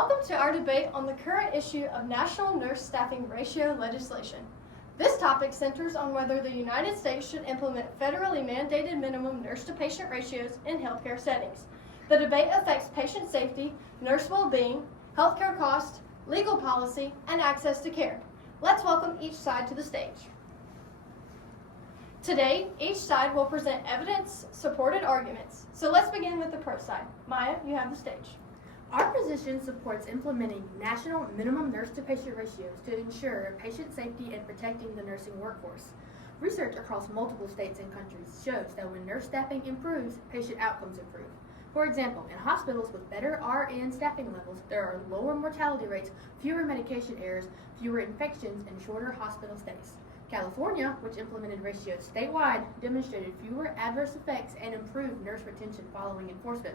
Welcome to our debate on the current issue of national nurse staffing ratio legislation. This topic centers on whether the United States should implement federally mandated minimum nurse-to-patient ratios in healthcare settings. The debate affects patient safety, nurse well-being, healthcare costs, legal policy, and access to care. Let's welcome each side to the stage. Today, each side will present evidence-supported arguments. So let's begin with the pro side. Maya, you have the stage. Our position supports implementing national minimum nurse-to-patient ratios to ensure patient safety and protecting the nursing workforce. Research across multiple states and countries shows that when nurse staffing improves, patient outcomes improve. For example, in hospitals with better RN staffing levels, there are lower mortality rates, fewer medication errors, fewer infections, and shorter hospital stays. California, which implemented ratios statewide, demonstrated fewer adverse effects and improved nurse retention following enforcement.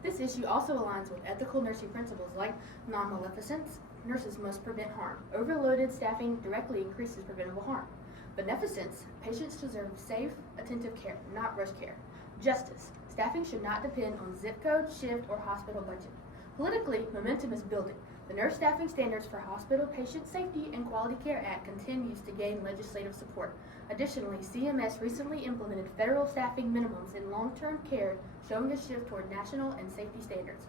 This issue also aligns with ethical nursing principles like non-maleficence. Nurses must prevent harm. Overloaded staffing directly increases preventable harm. Beneficence, patients deserve safe, attentive care, not rush care. Justice, staffing should not depend on zip code, shift, or hospital budget. Politically, momentum is building. The Nurse Staffing Standards for Hospital Patient Safety and Quality Care Act continues to gain legislative support. Additionally, CMS recently implemented federal staffing minimums in long-term care, showing a shift toward national and safety standards.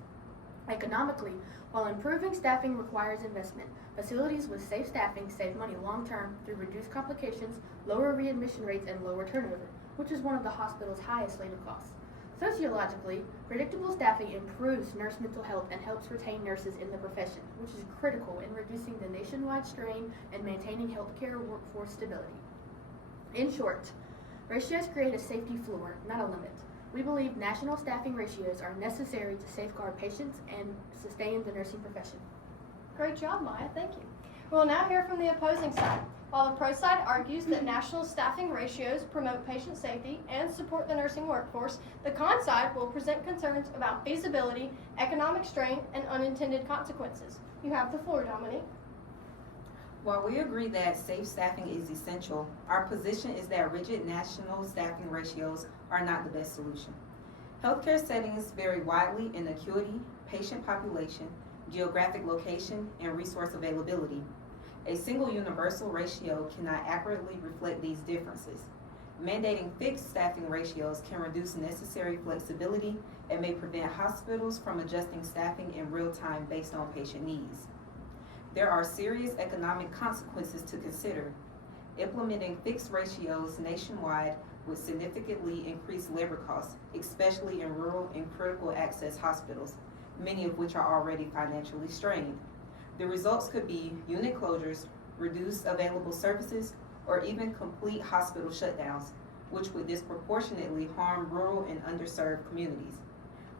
Economically, while improving staffing requires investment, facilities with safe staffing save money long-term through reduced complications, lower readmission rates, and lower turnover, which is one of the hospital's highest labor costs. Sociologically, predictable staffing improves nurse mental health and helps retain nurses in the profession, which is critical in reducing the nationwide strain and maintaining healthcare workforce stability. In short, ratios create a safety floor, not a limit. We believe national staffing ratios are necessary to safeguard patients and sustain the nursing profession. Great job, Maya. Thank you. We'll now hear from the opposing side. While the pro side argues that national staffing ratios promote patient safety and support the nursing workforce, the con side will present concerns about feasibility, economic strain, and unintended consequences. You have the floor, Dominique. While we agree that safe staffing is essential, our position is that rigid national staffing ratios are not the best solution. Healthcare settings vary widely in acuity, patient population, geographic location, and resource availability. A single universal ratio cannot accurately reflect these differences. Mandating fixed staffing ratios can reduce necessary flexibility and may prevent hospitals from adjusting staffing in real time based on patient needs. There are serious economic consequences to consider. Implementing fixed ratios nationwide would significantly increase labor costs, especially in rural and critical access hospitals, many of which are already financially strained. The results could be unit closures, reduced available services, or even complete hospital shutdowns, which would disproportionately harm rural and underserved communities.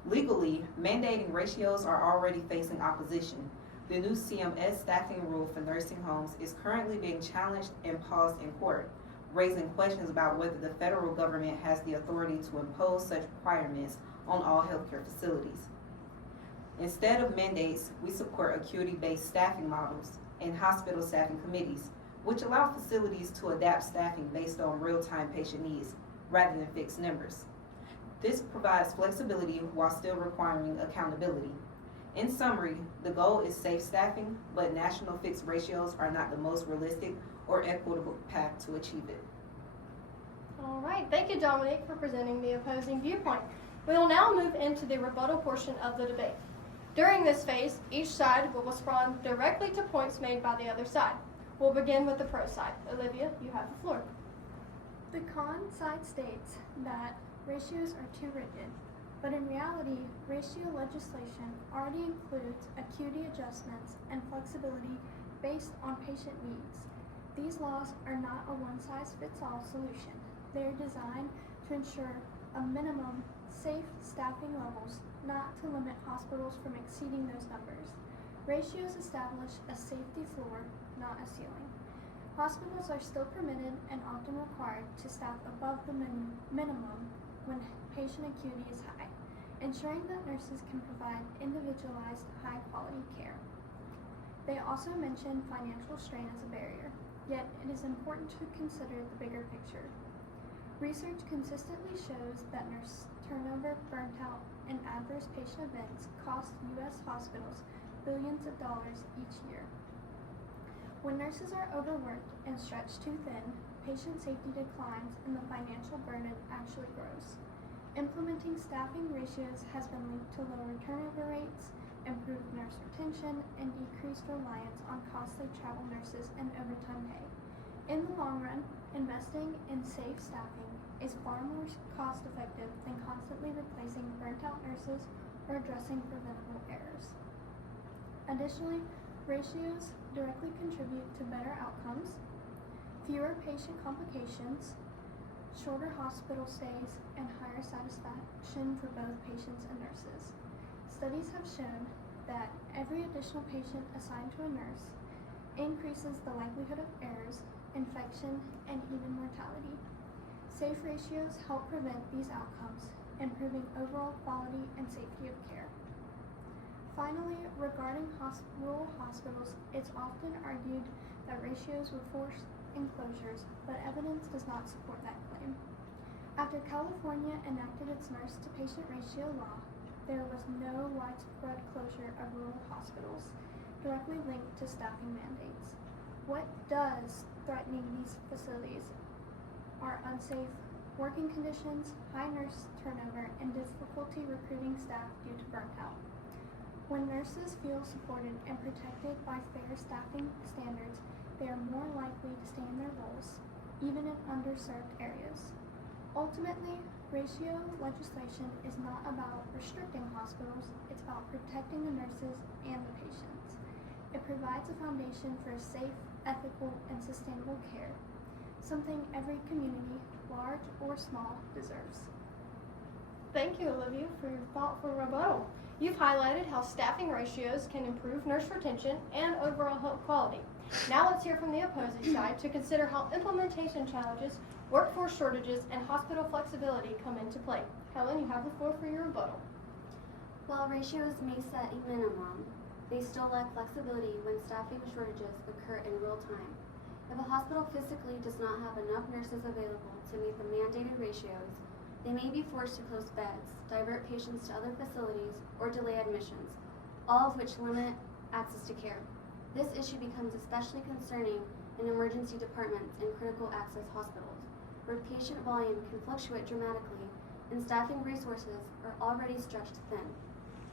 Legally, mandating ratios are already facing opposition. The new CMS staffing rule for nursing homes is currently being challenged and paused in court, raising questions about whether the federal government has the authority to impose such requirements on all healthcare facilities. Instead of mandates, we support acuity-based staffing models and hospital staffing committees, which allow facilities to adapt staffing based on real-time patient needs rather than fixed numbers. This provides flexibility while still requiring accountability. In summary, the goal is safe staffing, but national fixed ratios are not the most realistic or equitable path to achieve it. All right, thank you, Dominique, for presenting the opposing viewpoint. We will now move into the rebuttal portion of the debate. During this phase, each side will respond directly to points made by the other side. We'll begin with the pro side. Olivia, you have the floor. The con side states that ratios are too rigid, but in reality, ratio legislation already includes acuity adjustments and flexibility based on patient needs. These laws are not a one-size-fits-all solution. They are designed to ensure a minimum safe staffing levels, not to limit hospitals from exceeding those numbers. Ratios establish a safety floor, not a ceiling. Hospitals are still permitted and often required to staff above the minimum when patient acuity is high, ensuring that nurses can provide individualized, high-quality care. They also mention financial strain as a barrier, yet it is important to consider the bigger picture. Research consistently shows that nurse turnover, burnt out, and adverse patient events cost U.S. hospitals billions of dollars each year. When nurses are overworked and stretched too thin, patient safety declines and the financial burden actually grows. Implementing staffing ratios has been linked to lower turnover rates, improved nurse retention, and decreased reliance on costly travel nurses and overtime pay. In the long run, investing in safe staffing is far more cost-effective than constantly replacing burnt-out nurses or addressing preventable errors. Additionally, ratios directly contribute to better outcomes, fewer patient complications, shorter hospital stays, and higher satisfaction for both patients and nurses. Studies have shown that every additional patient assigned to a nurse increases the likelihood of errors, infection, and even mortality. Safe ratios help prevent these outcomes, improving overall quality and safety of care. Finally, regarding rural hospitals, it's often argued that ratios would force enclosures, but evidence does not support that claim. After California enacted its nurse-to-patient ratio law, there was no widespread closure of rural hospitals directly linked to staffing mandates. What does threatening these facilities are unsafe working conditions, high nurse turnover, and difficulty recruiting staff due to burnout. When nurses feel supported and protected by fair staffing standards, they are more likely to stay in their roles, even in underserved areas. Ultimately, ratio legislation is not about restricting hospitals, it's about protecting the nurses and the patients. It provides a foundation for safe, ethical, and sustainable care, something every community, large or small, deserves. Thank you, Olivia, for your thoughtful rebuttal. You've highlighted how staffing ratios can improve nurse retention and overall health quality. Now let's hear from the opposing side to consider how implementation challenges, workforce shortages, and hospital flexibility come into play. Helen, you have the floor for your rebuttal. While ratios may set a minimum, they still lack flexibility when staffing shortages occur in real time. If a hospital physically does not have enough nurses available to meet the mandated ratios, they may be forced to close beds, divert patients to other facilities, or delay admissions, all of which limit access to care. This issue becomes especially concerning in emergency departments and critical access hospitals, where patient volume can fluctuate dramatically and staffing resources are already stretched thin.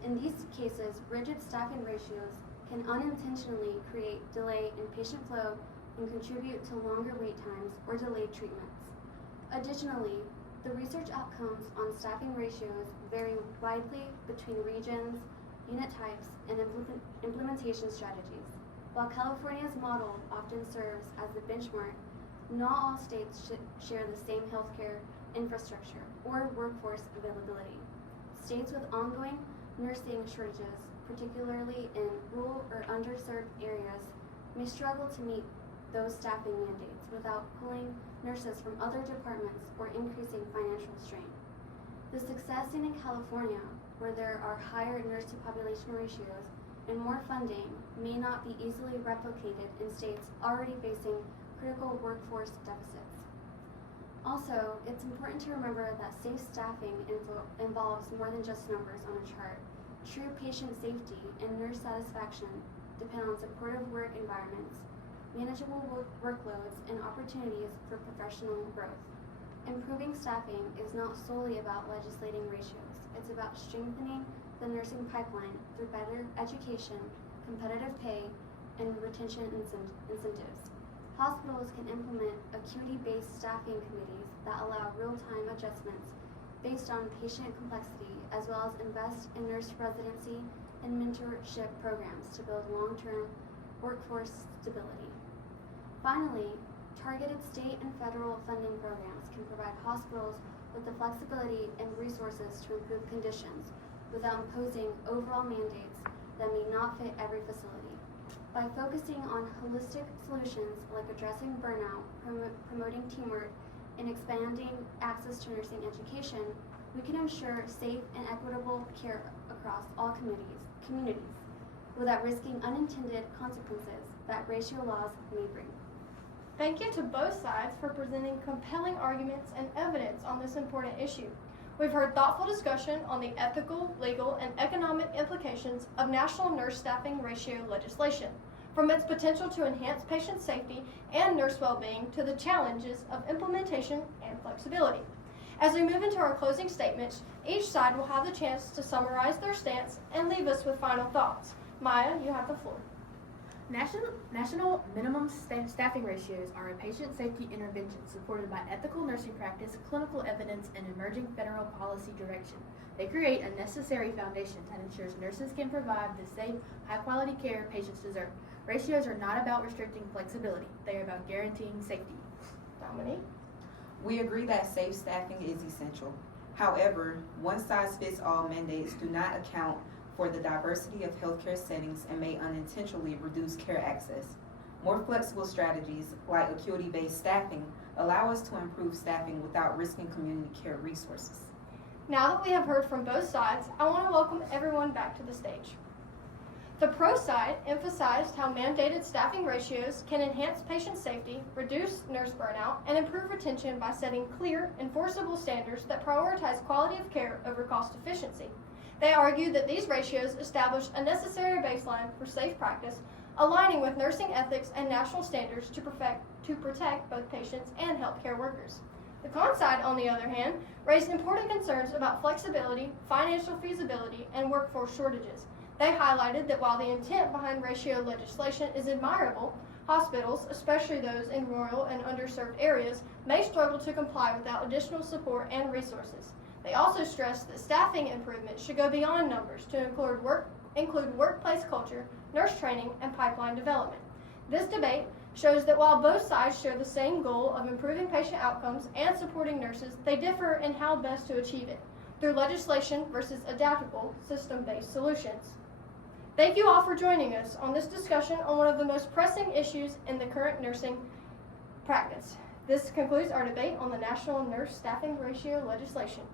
In these cases, rigid staffing ratios can unintentionally create delay in patient flow and contribute to longer wait times or delayed treatments. Additionally, the research outcomes on staffing ratios vary widely between regions, unit types, and implementation strategies. While California's model often serves as the benchmark, not all states share the same healthcare infrastructure or workforce availability. States with ongoing nursing shortages, particularly in rural or underserved areas, may struggle to meet those staffing mandates without pulling nurses from other departments or increasing financial strain. The success seen in California, where there are higher nurse-to-population ratios and more funding, may not be easily replicated in states already facing critical workforce deficits. Also, it's important to remember that safe staffing involves more than just numbers on a chart. True patient safety and nurse satisfaction depend on supportive work environments, manageable workloads, and opportunities for professional growth. Improving staffing is not solely about legislating ratios. It's about strengthening the nursing pipeline through better education, competitive pay, and retention incentives. Hospitals can implement acuity-based staffing committees that allow real-time adjustments based on patient complexity, as well as invest in nurse residency and mentorship programs to build long-term workforce stability. Finally, targeted state and federal funding programs can provide hospitals with the flexibility and resources to improve conditions without imposing overall mandates that may not fit every facility. By focusing on holistic solutions like addressing burnout, promoting teamwork, and expanding access to nursing education, we can ensure safe and equitable care across all communities without risking unintended consequences that ratio laws may bring. Thank you to both sides for presenting compelling arguments and evidence on this important issue. We've heard thoughtful discussion on the ethical, legal, and economic implications of national nurse staffing ratio legislation, from its potential to enhance patient safety and nurse well-being to the challenges of implementation and flexibility. As we move into our closing statements, each side will have the chance to summarize their stance and leave us with final thoughts. Maya, you have the floor. National minimum staffing ratios are a patient safety intervention supported by ethical nursing practice, clinical evidence, and emerging federal policy direction. They create a necessary foundation that ensures nurses can provide the safe, high-quality care patients deserve. Ratios are not about restricting flexibility. They are about guaranteeing safety. Dominique? We agree that safe staffing is essential. However, one-size-fits-all mandates do not account for the diversity of healthcare settings and may unintentionally reduce care access. More flexible strategies, like acuity-based staffing, allow us to improve staffing without risking community care resources. Now that we have heard from both sides, I want to welcome everyone back to the stage. The pro side emphasized how mandated staffing ratios can enhance patient safety, reduce nurse burnout, and improve retention by setting clear, enforceable standards that prioritize quality of care over cost efficiency. They argue that these ratios establish a necessary baseline for safe practice, aligning with nursing ethics and national standards to protect both patients and healthcare workers. The con side, on the other hand, raised important concerns about flexibility, financial feasibility, and workforce shortages. They highlighted that while the intent behind ratio legislation is admirable, hospitals, especially those in rural and underserved areas, may struggle to comply without additional support and resources. They also stressed that staffing improvements should go beyond numbers to include workplace culture, nurse training, and pipeline development. This debate shows that while both sides share the same goal of improving patient outcomes and supporting nurses, they differ in how best to achieve it, through legislation versus adaptable, system-based solutions. Thank you all for joining us on this discussion on one of the most pressing issues in the current nursing practice. This concludes our debate on the National Nurse Staffing Ratio legislation.